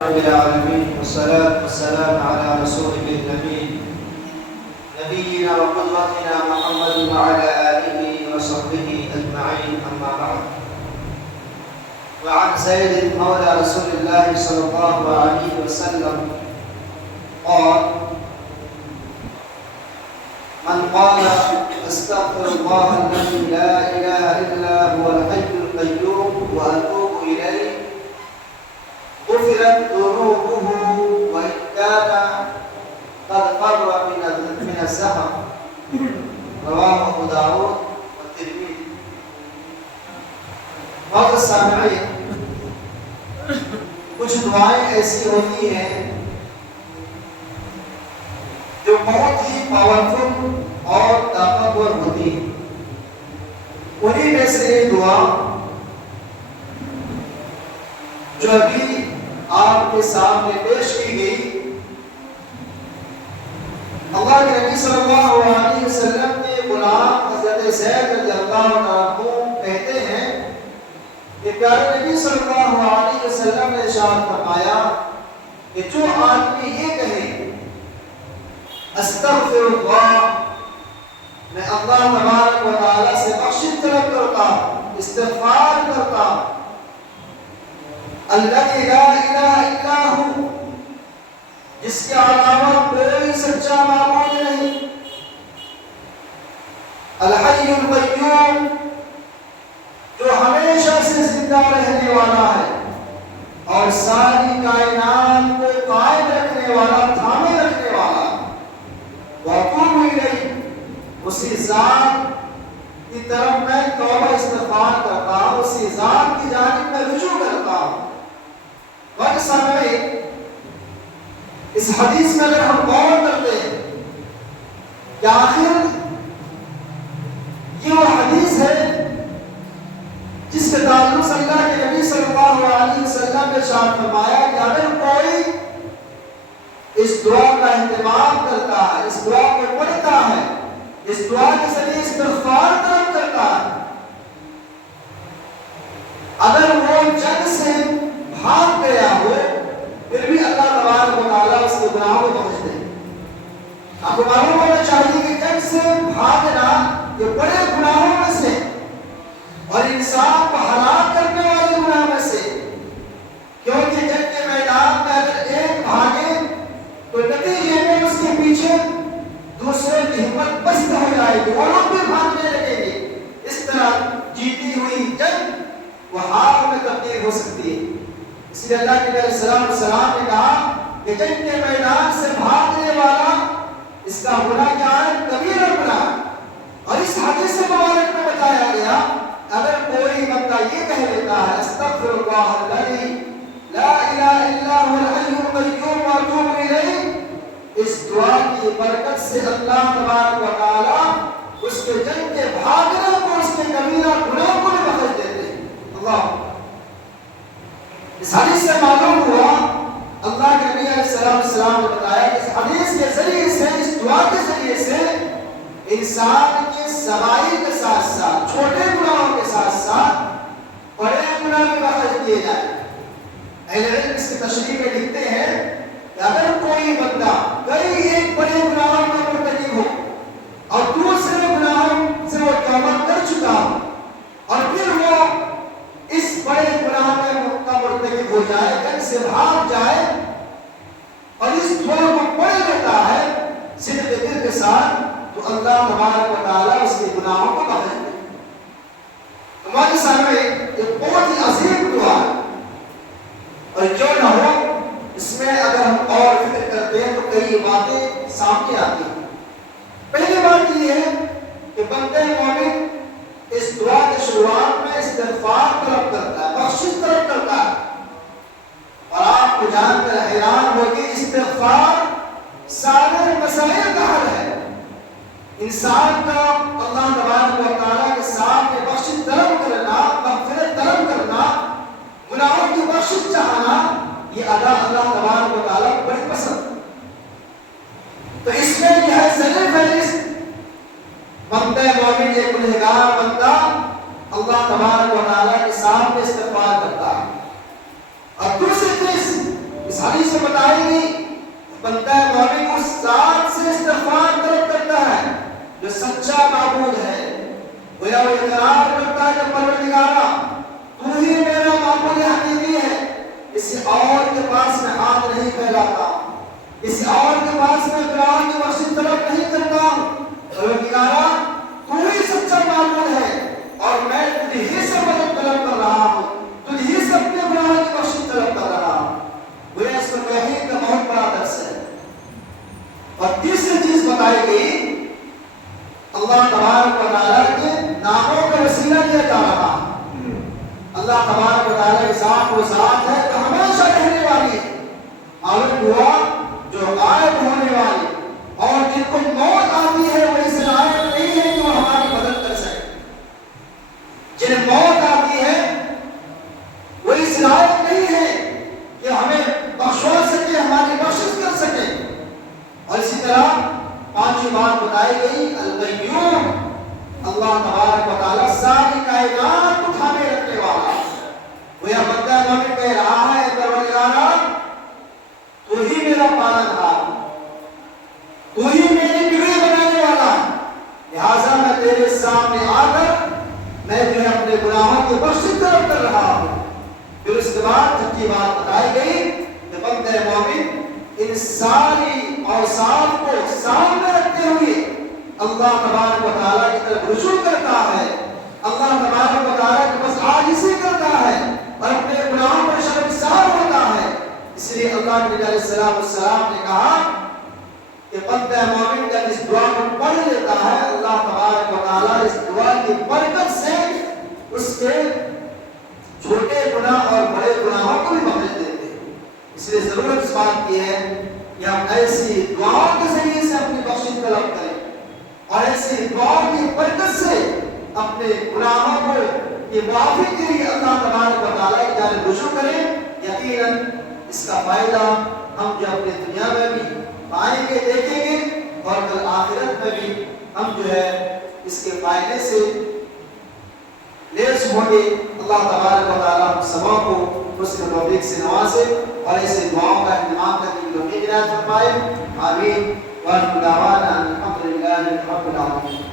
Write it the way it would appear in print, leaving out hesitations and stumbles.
رب العالمين والصلاة والسلام على رسوله النبي نبينا وقدوتنا محمد وعلى آله وصحبه أجمعين أما بعد. وعن سيد مولى رسول الله صلى الله عليه وسلم قال: من قال استغفر الله الذي لا إله إلا هو الحي القيوم وأتوب إليه غفرت ذنوبه وإن كان قد فر من الزهر. رواه أبو داود والترمذي. بعض السامعين کچھ دعائیں ایسی ہوتی ہیں جو بہت ہی پاورفل اور طاقتور ہوتی ہیں. انہی میں سے ایک دعا جو ابھی آپ کے سامنے پیش کی گئی، اللہ کے نبی صلی اللہ علیہ وسلم کے غلام حضرت زید رضی اللہ عنہ کہتے ہیں کہ پیارے نبی صلی اللہ علیہ وسلم نے ارشاد فرمایا کہ جو آدمی یہ کہے استغفر اللہ، میں اللہ تبارک و تعالی سے بخشش طلب کرتا ہوں، استغفار کرتا ہوں، الذی لا الہ الا ہو، جس کے علاوہ کوئی سچا معبود نہیں، الحی القیوم، جو ہمیشہ سے زندہ رہنے والا ہے اور ساری کائنات کو قائم رکھنے والا، تھامے رکھنے والا، واتوب الیہ، اسی ذات کی طرف میں توبہ استغفار کرتا ہوں، اسی ذات کی جانب میں رجوع کرتا ہوں. وقت سامنے اس حدیث میں اگر ہم غور کرتے ہیں کہ آخر یہ وہ حدیث ہے جس کے تعلق سے اللہ کے نبی صلی اللہ علیہ وسلم نے ارشاد فرمایا کہ اگر کوئی اس دعا کا اہتمام کرتا ہے، اس دعا کو پڑھتا ہے، اس دعا کے ذریعے استغفار طلب کرتا ہے، اگر وہ جنگ سے بھاگ گیا ہو پھر بھی اللہ تبارک و تعالیٰ اس کے گناہوں کو بخش دے. آپ کو معلوم ہونا چاہیے کہ جنگ سے بھاگنا یہ بڑے گناہوں میں سے اور انسان کو ہلاک کرنے والے گناہ میں سے، کیونکہ جنگ کے میدان میں اگر ایک بھاگے تو نتیجے میں اس کے پیچھے دوسرے کی ہمت پست ہو جائے گی، وہ لوگ بھی بھاگنے لگیں گے. اس طرح جیتی ہوئی جنگ وہ ہار میں تبدیل ہو سکتی ہے. اس لیے اللہ کے نبی صلی اللہ علیہ وسلم نے کہا کہ جنگ کے میدان سے بھاگنے والا اس کا گناہ کیا ہے؟ کبیرہ گناہ. اور اس حدیث مبارک میں بتایا گیا اگر کوئی بندہ یہ کہہ لیتا ہے استغفر اللہ الذی لا الہ الا هو الحی القیوم واتوب الیہ، اس دعا کی برکت سے اللہ تبارک و تعالی اس کے جنگ کے بھاگنے کو، اس کے کبیرہ گناہ کو بھی بخش دیتے ہیں. اللہ، اس حدیث سے معلوم ہوا، اللہ کے نبی علیہ السلام نے بتایا کہ اس حدیث کے ذریعے سے، اس دعا کے ذریعے سے انسان کے صغائر کے ساتھ ساتھ، چھوٹے گناہوں کے ساتھ ساتھ بڑے گناہ بھی بخش دیے جائیں. اہل علم اس کی تشریح میں لکھتے ہیں کہ اگر کوئی بندہ کئی ایک بڑے گناہوں کا مرتکب ہو اور دوسرے گناہوں سے وہ توبہ کر چکا ہو اور پھر وہ اس بڑے گناہ کا مرتکب ہو جائے، جنگ سے بھاگ جائے اور اس دعا کو پڑھ لیتا ہے صدق دل کے ساتھ، تو اللہ تبارک و تعالیٰ اس کے گناہوں کو بخش دے. ہمارے سامنے ایک بہت ہی عظیم دعا ہے اور کیوں نہ ہو اس میں اگر ہم اور فکر کرتے ہیں تو کئی باتیں سامنے آتی ہیں. پہلی بات یہ ہے کہ بندے مومن اس دعا کے شروعات میں استغفار طلب کرتا ہے، بخشش طلب کرتا ہے. اور آپ کو جان کر حیران ہوگی استغفار سارے مسائل کا حل ہے. انسان کا اللہ تبارک و تعالیٰ کے سامنے بخشش طلب کرنا، مغفرت طلب کرنا، گناہوں کی بخشش چاہنا، یہ ادا اللہ تبارک و تعالیٰ کو بڑی پسند. تو اس میں یہ ہے سر فہرست بندہ مومن، ایک گنہگار بندہ اللہ تبارک و تعالیٰ کے سامنے استغفار کرتا ہے. اور دوسری چیز اس اس حدیث میں بتائی گئی بندہ مومن اس ذات سے استغفار طلب کرتا ہے جو سچا معبود ہے، گویا وہ اقرار کرتا ہے کہ پروردگارا تو ہی میرا معبود حقیقی ہے، کسی اور کے پاس میں ہاتھ نہیں پھیلاتا، کسی اور کے پاس میں قرآن کی بخشش طلب نہیں کرتا ہوں، پروردگارا تو ہی سچا معبود ہے اور میں تجھ ہی سے مدد طلب کر رہا ہوں، تجھ ہی سے اپنے گناہوں کی بخشش طلب کر رہا ہوں۔ گویا اس میں توحید کا بہت بڑا درس ہے۔ اور تیسری چیز بتائی گئی اللہ تبارک و تعالیٰ کے ناموں کا وسیلہ کیا جا رہا ہے۔ اللہ تبارک و تعالیٰ کی ذات وہ ذات ہے جو ہمیشہ رہنے والی ہے، معلوم ہوا جو غائب ہونے والی، اور جن کو موت آتی ہے وہ اس لائق نہیں ہے کہ وہ ہماری مدد کر سکے، جنہیں موت آتی ہے وہ اس لائق نہیں ہے کہ ہمیں بخشوا سکے، ہماری بخشش کر سکے۔ اور اسی طرح پانچویں بات بتائی گئی القیوم، اللہ تبارک و تعالیٰ ساری کائنات کو تھامے رکھنے والا، وہ یہ بندہ مومن کہہ رہا ہے پروردگارا تو ہی میرا پالنہار، تو ہی میری بگڑی بنانے والا، لہٰذا میں تیرے سامنے آ کر میں جو اپنے گناہوں کی بخشش طلب کر رہا ہوں۔ پھر اس کے بعد چھٹی بات بتائی گئی کہ بندہ مومن ان ساری اوصاف کو سامنے رکھتے ہوئے اللہ تبارک و تعالیٰ کی طرف رجوع کرتا ہے، اللہ تبارک و تعالیٰ کے پاس عاجزی کرتا ہے اور اپنے گناہوں پر شرمسار ہوتا ہے۔ اس لیے اللہ کے نبی علیہ السلام نے کہا کہ بندہ مومن جب اس دعا کو پڑھ لیتا ہے اللہ تبارک و تعالیٰ اس دعا کی برکت سے اس کے چھوٹے گناہ اور بڑے گناہوں کو بھی بخش دیتے ہیں۔ اس لیے ضرورت اس بات کی ہے کہ ہم ایسی دعاؤں کے ذریعے سے اپنی بخشش طلب کریں اور ایسی دعاؤں کی برکت سے اپنے گناہوں کو یہ معافی کے لیے اللہ تبارک و تعالیٰ کی جانب رجوع کریں۔ یقیناً اس کا فائدہ ہم جو اپنی دنیا میں بھی پائیں گے، دیکھیں گے، اور کل آخرت میں بھی ہم جو ہے اس کے فائدے سے لیس ہوں گے۔ اللہ تبارک و تعالیٰ ہم سبوں کو اس کے توفیق سے نوازے اور ایسے دعاؤں کا اہتمام کرنے کی توفیق عنایت فرمائے۔ آمین۔ وآخر دعوانا الحمد للہ رب العالمین۔